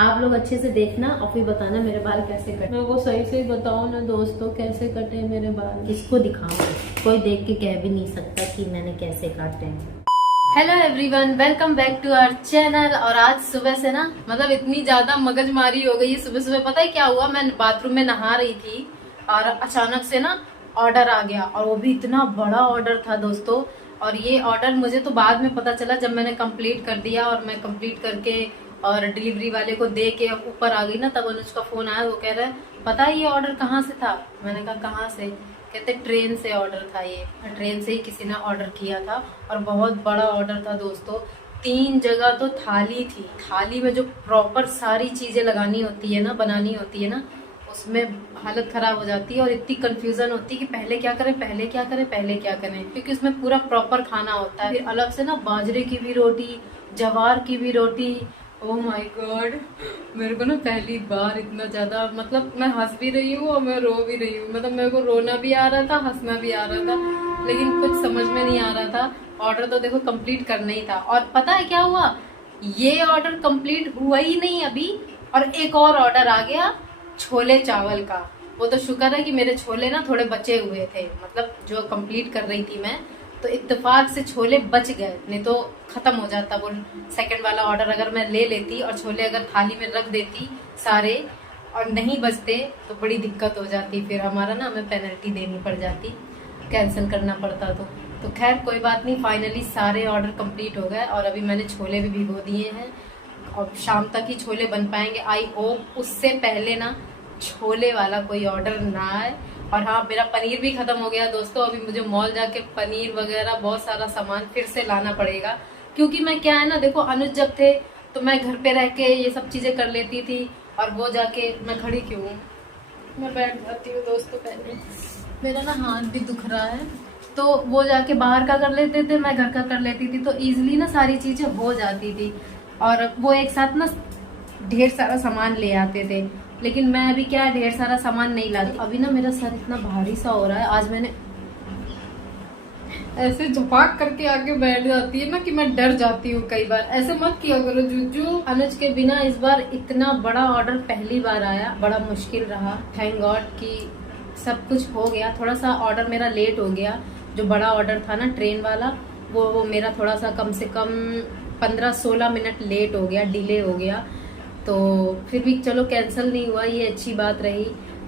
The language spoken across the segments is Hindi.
आप लोग अच्छे से देखना और फिर बताना मेरे बाल कैसे कटे। मैं वो सही से बताओ ना दोस्तों, कैसे कटे मेरे बाल। किसको दिखाऊं, कोई देख के कह भी नहीं सकता कि मैंने कैसे काटे हैं। Hello everyone, welcome back to our channel. और आज सुबह से ना मतलब इतनी ज्यादा मगजमारी हो गई है। सुबह सुबह पता है क्या हुआ, मैं बाथरूम में नहा रही थी और अचानक से ना ऑर्डर आ गया, और वो भी इतना बड़ा ऑर्डर था दोस्तों। और ये ऑर्डर मुझे तो बाद में पता चला जब मैंने कंप्लीट कर दिया, और मैं कंप्लीट करके और डिलीवरी वाले को दे के ऊपर आ गई ना, तब अनुज का फोन आया। वो कह रहा है पता है ये ऑर्डर कहाँ से था। मैंने कहा कहाँ से। कहते ट्रेन से ऑर्डर था, ये ट्रेन से ही किसी ने ऑर्डर किया था, और बहुत बड़ा ऑर्डर था दोस्तों। 3 जगह तो थाली थी। थाली में जो प्रॉपर सारी चीजें लगानी होती है ना, बनानी होती है ना, उसमें हालत खराब हो जाती है और इतनी कंफ्यूजन होती है कि पहले क्या करें, पहले क्या करें, पहले क्या करें, क्योंकि उसमें पूरा प्रॉपर खाना होता है। फिर अलग से ना बाजरे की भी रोटी, जवार की भी रोटी। ओह माय गॉड, मेरे को ना पहली बार इतना ज्यादा, मतलब मैं हंस भी रही हूँ और मैं रो भी रही हूँ। मतलब मेरे को रोना भी आ रहा था, हंसना भी आ रहा था, लेकिन कुछ समझ में नहीं आ रहा था। ऑर्डर तो देखो कंप्लीट करना ही था। और पता है क्या हुआ, ये ऑर्डर कंप्लीट हुआ ही नहीं अभी, और एक और ऑर्डर आ गया छोले चावल का। वो तो शुक्र है कि मेरे छोले ना थोड़े बचे हुए थे, मतलब जो कंप्लीट कर रही थी मैं, तो इत्तेफाक से छोले बच गए, नहीं तो खत्म हो जाता वो सेकंड वाला ऑर्डर। अगर मैं ले लेती और छोले अगर थाली में रख देती सारे और नहीं बचते तो बड़ी दिक्कत हो जाती, फिर हमारा ना हमें पेनल्टी देनी पड़ जाती, कैंसिल करना पड़ता। तो खैर कोई बात नहीं, फाइनली सारे ऑर्डर कंप्लीट हो गए और अभी मैंने छोले भी भिगो दिए हैं और शाम तक ही छोले बन पाएंगे। आई होप उससे पहले ना छोले वाला कोई ऑर्डर ना आए। और हाँ, मेरा पनीर भी खत्म हो गया दोस्तों। अभी मुझे मॉल जाके पनीर वगैरह बहुत सारा सामान फिर से लाना पड़ेगा, क्योंकि मैं क्या है ना, देखो अनुज जब थे तो मैं घर पे रह के ये सब चीजें कर लेती थी, और वो जाके मैं खड़ी क्यों हूँ, मैं बैठ जाती हूँ दोस्तों। पहले मेरा ना हाथ भी दुख रहा है, तो वो जाके बाहर का कर लेते थे, मैं घर का कर लेती थी, तो इजिली ना सारी चीजें हो जाती थी। और वो एक साथ ना ढेर सारा सामान ले आते थे, लेकिन मैं अभी क्या है, ढेर सारा सामान नहीं लाती। अभी ना मेरा सर इतना भारी सा हो रहा है, आज मैंने ऐसे झपाक करके आके बैठ जाती है ना कि मैं डर जाती हूँ कई बार। ऐसे मत किया करो जुजू। अनुज के बिना इस बार इतना बड़ा ऑर्डर पहली बार आया, बड़ा मुश्किल रहा। थैंक गॉड कि सब कुछ हो गया। थोड़ा सा ऑर्डर मेरा लेट हो गया, जो बड़ा ऑर्डर था ना ट्रेन वाला, वो मेरा थोड़ा सा कम से कम 15-16 मिनट लेट हो गया, डिले हो गया। तो फिर भी चलो कैंसिल नहीं हुआ, ये अच्छी बात रही।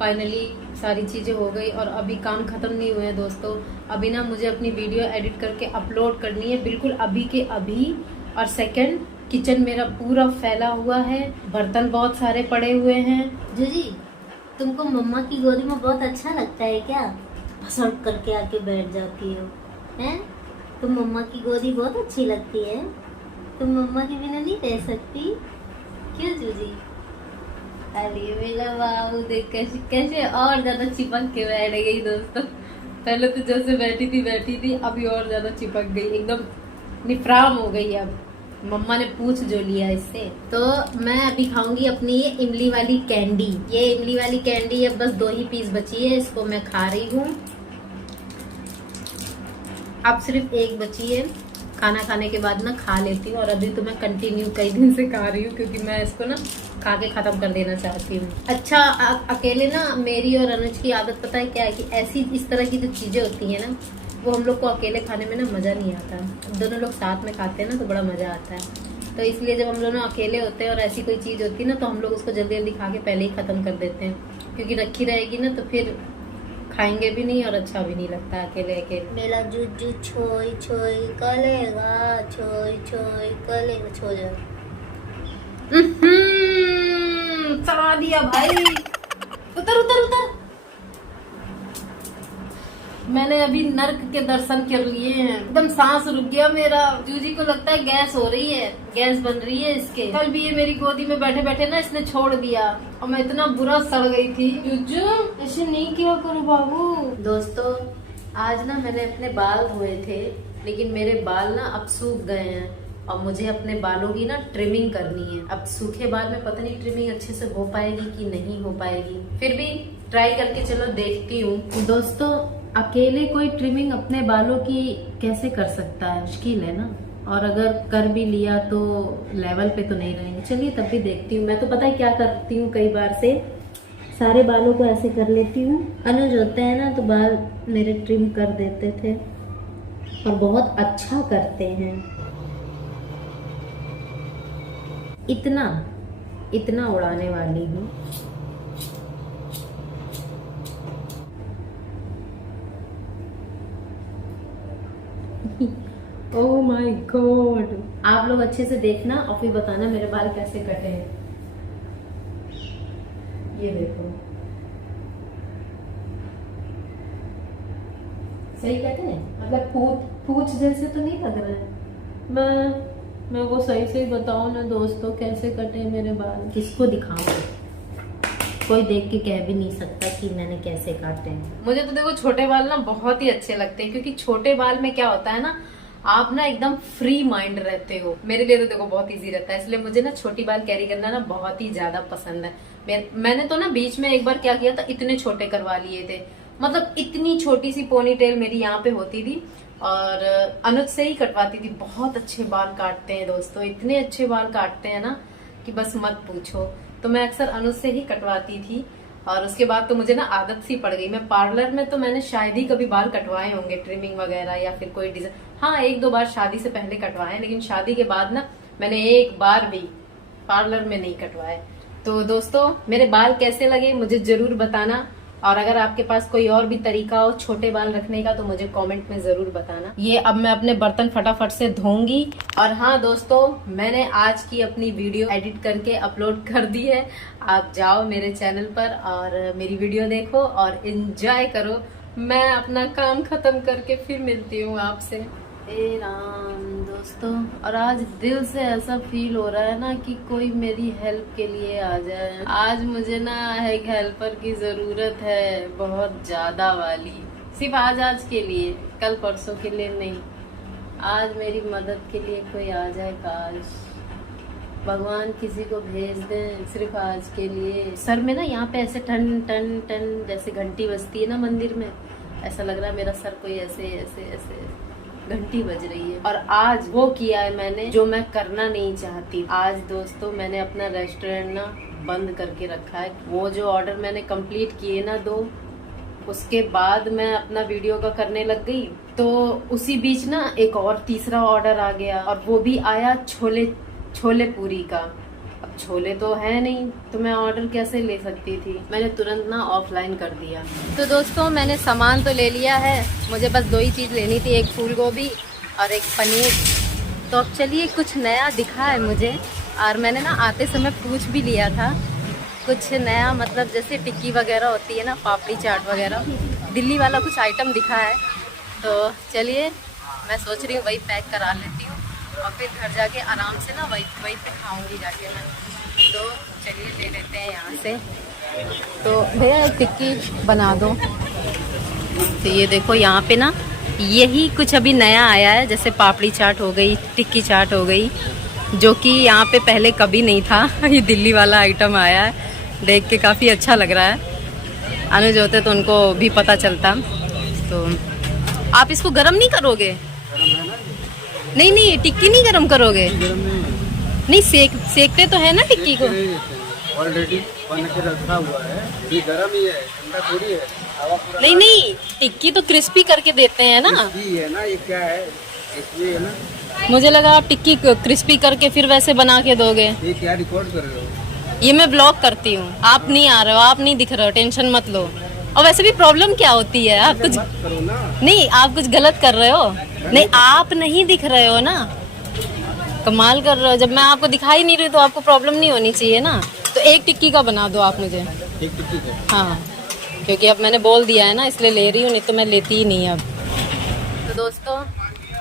फाइनली सारी चीजें हो गई और अभी काम खत्म नहीं हुए हैं दोस्तों। अभी ना मुझे अपनी वीडियो एडिट करके अपलोड करनी है, बिल्कुल अभी के अभी। और सेकंड, किचन मेरा पूरा फैला हुआ है, बर्तन बहुत सारे पड़े हुए हैं। जूजी, तुमको मम्मा की गोदी में बहुत अच्छा लगता है क्या? फसट करके आके बैठ जाती हो, हैं? तुम मम्मा की गोदी बहुत अच्छी लगती है। तुम मम्मा के बिना नहीं रह सकती, क्यों जूजी? अरे मेरा बाबू देख कैसे कैसे और ज्यादा चिपक के बैठ गई दोस्तों। पहले तो जैसे बैठी थी अभी और ज्यादा चिपक गई, एकदम निफराम हो गई। अब मम्मा ने पूछ जो लिया इससे। तो मैं अभी खाऊंगी अपनी ये इमली वाली कैंडी। ये इमली वाली कैंडी अब बस 2 ही पीस बची है, इसको मैं खा रही हूँ। अब सिर्फ 1 बची है, खाना खाने के बाद ना खा लेती हूँ। और अभी तो मैं कंटिन्यू कई दिन से खा रही हूँ, क्योंकि मैं इसको ना खा के खत्म कर देना चाहती हूँ। अच्छा, अकेले ना मेरी और अनुज की आदत पता है क्या है, कि ऐसी इस तरह की जो चीजें होती है ना, वो हम लोग को अकेले खाने में ना मजा नहीं आता। दोनों लोग साथ में खाते हैं ना तो बड़ा मजा आता है। तो इसलिए जब हम दोनों अकेले होते हैं और ऐसी कोई चीज होती है ना, तो हम लोग उसको जल्दी जल्दी खा के पहले ही खत्म कर देते हैं, क्योंकि रखी रहेगी ना तो फिर खाएंगे भी नहीं और अच्छा भी नहीं लगता अकेले अकेले। मेरा जूजू छोई छोई कलेगा, छोई छोई कलेगा, छो जा। चढ़ा दिया भाई, उतर उतर उतर। मैंने अभी नर्क के दर्शन कर लिए हैं, एकदम सांस रुक गया मेरा। जूजी को लगता है गैस हो रही है, गैस बन रही है इसके। कल भी ये मेरी गोदी में बैठे बैठे ना इसने छोड़ दिया, और मैं इतना बुरा सड़ गई थी। जूजू ऐसे नहीं किया करो बाबू। दोस्तों आज ना मैंने अपने बाल धोए थे, लेकिन मेरे बाल ना अब सूख गए हैं, और मुझे अपने बालों की ना ट्रिमिंग करनी है। अब सूखे बाल में पता नहीं ट्रिमिंग अच्छे से हो पाएगी कि नहीं हो पाएगी, फिर भी ट्राई करके चलो देखती हूँ। दोस्तों अकेले कोई ट्रिमिंग अपने बालों की कैसे कर सकता है, मुश्किल है ना। और अगर कर भी लिया तो लेवल पे तो नहीं रहेंगे। चलिए तब भी देखती हूँ। मैं तो पता है क्या करती हूँ, कई बार से सारे बालों को ऐसे कर लेती हूँ। अनुज होते हैं ना तो बाल मेरे ट्रिम कर देते थे और बहुत अच्छा करते हैं। इतना इतना उड़ाने वाली हूँ। Oh my God. आप लोग अच्छे से देखना और फिर बताना मेरे बाल कैसे कटे हैं। ये देखो, सही कहते हैं, मतलब पूछ जैसे तो नहीं लग रहा है। मैं वो सही से ही बताऊं ना दोस्तों, कैसे कटे मेरे बाल। किसको दिखाऊं, कोई देख के कह भी नहीं सकता कि मैंने कैसे काटे हैं। मुझे तो देखो छोटे बाल ना बहुत ही अच्छे लगते हैं, क्योंकि छोटे बाल में क्या होता है ना, आप ना एकदम फ्री माइंड रहते हो। मेरे लिए तो देखो बहुत इजी रहता है, इसलिए मुझे ना छोटी बाल कैरी करना ना बहुत ही ज्यादा पसंद है। मैंने तो ना बीच में एक बार क्या किया था, इतने छोटे करवा लिए थे। मतलब इतनी छोटी सी पोनी टेल मेरी यहाँ पे होती थी और अनुज से ही कटवाती थी। बहुत अच्छे बाल काटते हैं दोस्तों, इतने अच्छे बाल काटते हैं ना कि बस मत पूछो। तो मैं अक्सर अनुज से ही कटवाती थी और उसके बाद तो मुझे ना आदत सी पड़ गई। मैं पार्लर में तो मैंने शायद ही कभी बाल कटवाए होंगे, ट्रिमिंग वगैरह या फिर कोई डिजाइन। हाँ, एक दो बार शादी से पहले कटवाए, लेकिन शादी के बाद ना मैंने एक बार भी पार्लर में नहीं कटवाए। तो दोस्तों मेरे बाल कैसे लगे मुझे जरूर बताना, और अगर आपके पास कोई और भी तरीका हो छोटे बाल रखने का तो मुझे कमेंट में जरूर बताना। ये अब मैं अपने बर्तन फटाफट से धोऊंगी। और हाँ दोस्तों, मैंने आज की अपनी वीडियो एडिट करके अपलोड कर दी है। आप जाओ मेरे चैनल पर और मेरी वीडियो देखो और एंजॉय करो। मैं अपना काम खत्म करके फिर मिलती हूँ आपसे। ए राम दोस्तों, और आज दिल से ऐसा फील हो रहा है ना कि कोई मेरी हेल्प के लिए आ जाए। आज मुझे ना एक हेल्पर की जरूरत है, बहुत ज्यादा वाली। सिर्फ आज के लिए, कल परसों के लिए नहीं। आज मेरी मदद के लिए कोई आ जाए, काश भगवान किसी को भेज दें सिर्फ आज के लिए। सर में ना यहाँ पे ऐसे टन टन टन जैसे घंटी बजती है ना मंदिर में, ऐसा लग रहा है मेरा सर कोई ऐसे ऐसे ऐसे घंटी बज रही है। और आज वो किया है मैंने जो मैं करना नहीं चाहती। आज दोस्तों मैंने अपना रेस्टोरेंट ना बंद करके रखा है। वो जो ऑर्डर मैंने कंप्लीट किए ना 2, उसके बाद मैं अपना वीडियो का करने लग गई। तो उसी बीच ना एक और तीसरा ऑर्डर आ गया और वो भी आया छोले पूरी का। अब छोले तो है नहीं तो मैं ऑर्डर कैसे ले सकती थी। मैंने तुरंत ना ऑफलाइन कर दिया। तो दोस्तों मैंने सामान तो ले लिया है, मुझे बस 2 ही चीज़ लेनी थी, एक फूल गोभी और एक पनीर। तो अब चलिए, कुछ नया दिखा है मुझे और मैंने ना आते समय पूछ भी लिया था कुछ नया, मतलब जैसे टिक्की वगैरह होती है ना, पापड़ी चाट वगैरह, दिल्ली वाला कुछ आइटम दिखा है। तो चलिए मैं सोच रही हूँ वही पैक करा लेती हूँ और फिर घर जाके आराम से ना वही पे खाऊंगी जाके मैं। तो चलिए ले लेते हैं यहाँ से। तो भैया एक टिक्की बना दो। तो ये देखो यहाँ पे ना यही कुछ अभी नया आया है, जैसे पापड़ी चाट हो गई, टिक्की चाट हो गई, जो कि यहाँ पे पहले कभी नहीं था। ये दिल्ली वाला आइटम आया है, देख के काफ़ी अच्छा लग रहा है। अनुज होते तो उनको भी पता चलता। तो आप इसको गरम नहीं करोगे? नहीं टिक्की नहीं गरम करोगे? नहीं सेकते तो है ना टिक्की को? ऑलरेडी बन के रखा हुआ है, ये गरम ही है, ठंडा थोड़ी है। नहीं टिक्की तो क्रिस्पी करके देते हैं ना। क्रिस्पी है ना, ये क्या है इसलिए है ना। मुझे लगा आप टिक्की क्रिस्पी करके फिर वैसे बना के दोगे। ये क्या रिकॉर्ड कर रहे हो? ये मैं ब्लॉग करती हूँ, आप नहीं आ रहे हो, आप नहीं दिख रहे हो, टेंशन मत लो। और वैसे भी प्रॉब्लम क्या होती है, आप कुछ करो ना। नहीं, आप कुछ गलत कर रहे हो। नहीं, आप नहीं दिख रहे हो ना, कमाल कर रहे हो। जब मैं आपको दिखाई नहीं रही तो आपको प्रॉब्लम नहीं होनी चाहिए ना। तो एक टिक्की का बना दो आप मुझे। एक टिक्की का? हाँ, क्योंकि अब मैंने बोल दिया है ना, इसलिए ले रही हूँ, नहीं तो मैं लेती ही नहीं अब। तो दोस्तों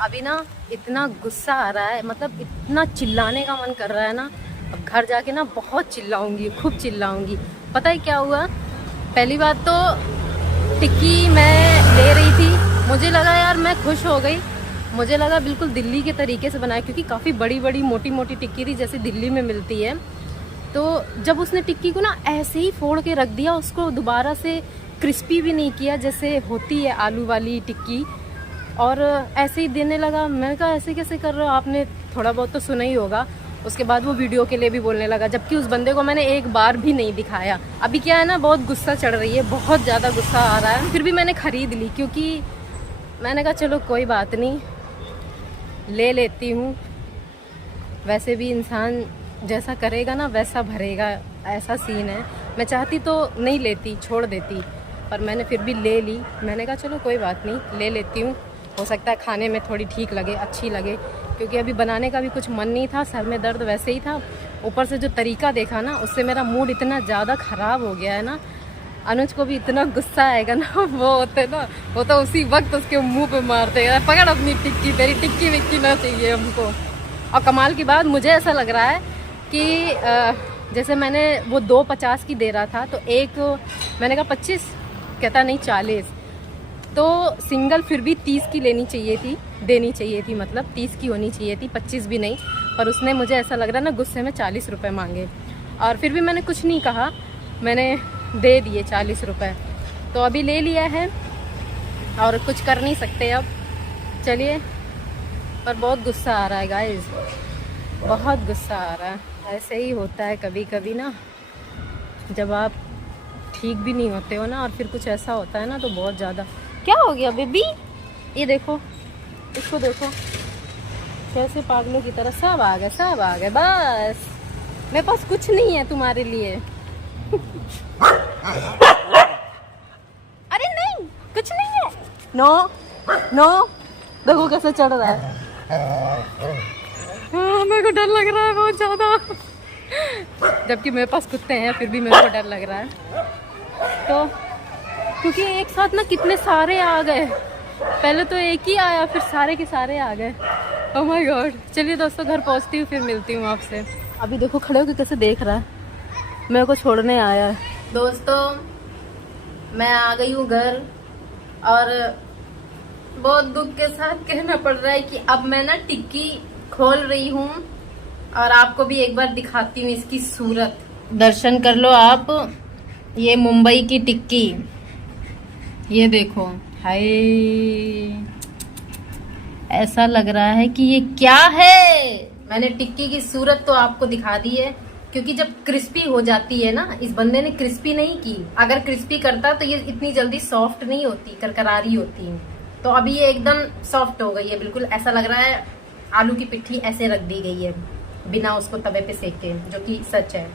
अभी ना इतना गुस्सा आ रहा है, मतलब इतना चिल्लाने का मन कर रहा है ना। अब घर जाके ना बहुत चिल्लाऊंगी, खूब चिल्लाऊंगी। पता है क्या हुआ? पहली बात तो टिक्की मैं ले रही थी, मुझे लगा यार, मैं खुश हो गई, मुझे लगा बिल्कुल दिल्ली के तरीके से बनाया, क्योंकि काफ़ी बड़ी बड़ी मोटी मोटी टिक्की थी जैसे दिल्ली में मिलती है। तो जब उसने टिक्की को ना ऐसे ही फोड़ के रख दिया, उसको दोबारा से क्रिस्पी भी नहीं किया जैसे होती है आलू वाली टिक्की, और ऐसे ही देने लगा। मैंने कहा ऐसे कैसे कर रहे हो, आपने थोड़ा बहुत तो सुना ही होगा। उसके बाद वो वीडियो के लिए भी बोलने लगा, जबकि उस बंदे को मैंने एक बार भी नहीं दिखाया। अभी क्या है ना, बहुत गुस्सा चढ़ रही है, बहुत ज़्यादा गुस्सा आ रहा है। फिर भी मैंने ख़रीद ली, क्योंकि मैंने कहा चलो कोई बात नहीं, ले लेती हूँ। वैसे भी इंसान जैसा करेगा ना वैसा भरेगा, ऐसा सीन है। मैं चाहती तो नहीं लेती, छोड़ देती, पर मैंने फिर भी ले ली। मैंने कहा चलो कोई बात नहीं, ले लेती हूँ। हो सकता है खाने में थोड़ी ठीक लगे, अच्छी लगे, क्योंकि अभी बनाने का भी कुछ मन नहीं था, सर में दर्द वैसे ही था। ऊपर से जो तरीका देखा ना, उससे मेरा मूड इतना ज़्यादा ख़राब हो गया है ना। अनुज को भी इतना गुस्सा आएगा ना, वो होते ना, वो तो उसी वक्त उसके मुंह पे मारते हैं, पकड़ अपनी टिक्की, तेरी टिक्की विक्की ना चाहिए हमको। और कमाल की बात, मुझे ऐसा लग रहा है कि जैसे मैंने वो 2.50 की दे रहा था, तो एक मैंने कहा 25, कहता नहीं 40, तो सिंगल फिर भी 30 की लेनी चाहिए थी, देनी चाहिए थी, मतलब 30 की होनी चाहिए थी, 25 भी नहीं। पर उसने, मुझे ऐसा लग रहा है ना, गुस्से में 40 रुपये मांगे। और फिर भी मैंने कुछ नहीं कहा, मैंने दे दिए 40 रुपये। तो अभी ले लिया है और कुछ कर नहीं सकते अब। चलिए, पर बहुत गुस्सा आ रहा है गाइस, बहुत गुस्सा आ रहा है। ऐसे ही होता है कभी कभी ना, जब आप ठीक भी नहीं होते हो ना, और फिर कुछ ऐसा होता है ना, तो बहुत ज़्यादा। क्या हो गया बेबी? ये देखो, इसको देखो कैसे पागलों की तरह सब आ गए, सब आ गए। बस मेरे पास कुछ नहीं है तुम्हारे लिए। अरे नहीं, कुछ नहीं है। नो नो, देखो कैसे चढ़ रहा है। मेरे को डर लग रहा है बहुत ज़्यादा, जबकि मेरे पास कुत्ते हैं, फिर भी मेरे को डर लग रहा है। तो क्योंकि एक साथ ना कितने सारे आ गए, पहले तो एक ही आया, फिर सारे के सारे आ गए। Oh my God. चलिए दोस्तों, घर पहुंचती हूँ, फिर मिलती हूँ आपसे। अभी देखो खड़े होकर कैसे देख रहा है, मेरे को छोड़ने आया है। दोस्तों, मैं आ गई हूँ घर, और बहुत दुख के साथ कहना पड़ रहा है कि अब मैं ना टिक्की खोल रही हूँ, और आपको भी एक बार दिखाती हूँ इसकी सूरत। दर्शन कर लो आप, ये मुंबई की टिक्की, ये देखो। हाय, ऐसा लग रहा है कि ये क्या है। मैंने टिक्की की सूरत तो आपको दिखा दी है, क्योंकि जब क्रिस्पी हो जाती है ना, इस बंदे ने क्रिस्पी नहीं की। अगर क्रिस्पी करता तो ये इतनी जल्दी सॉफ्ट नहीं होती, करकरारी होती। तो अभी ये एकदम सॉफ्ट हो गई है, बिल्कुल ऐसा लग रहा है आलू की पिट्ठी ऐसे रख दी गई है, बिना उसको तवे पे सेके, जो कि सच है।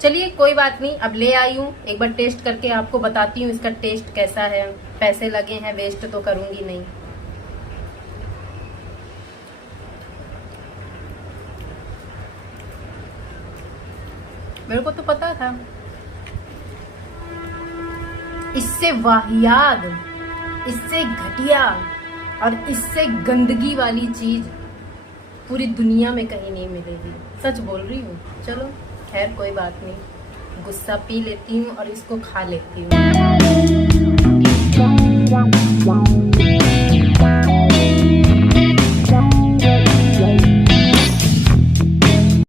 चलिए कोई बात नहीं, अब ले आई हूँ, एक बार टेस्ट करके आपको बताती हूँ इसका टेस्ट कैसा है। पैसे लगे हैं, वेस्ट तो करूंगी नहीं। मेरे को तो पता था, इससे वाहियात, इससे घटिया और इससे गंदगी वाली चीज पूरी दुनिया में कहीं नहीं मिलेगी। सच बोल रही हूँ। चलो खैर कोई बात नहीं, गुस्सा पी लेती हूँ और इसको खा लेती हूँ।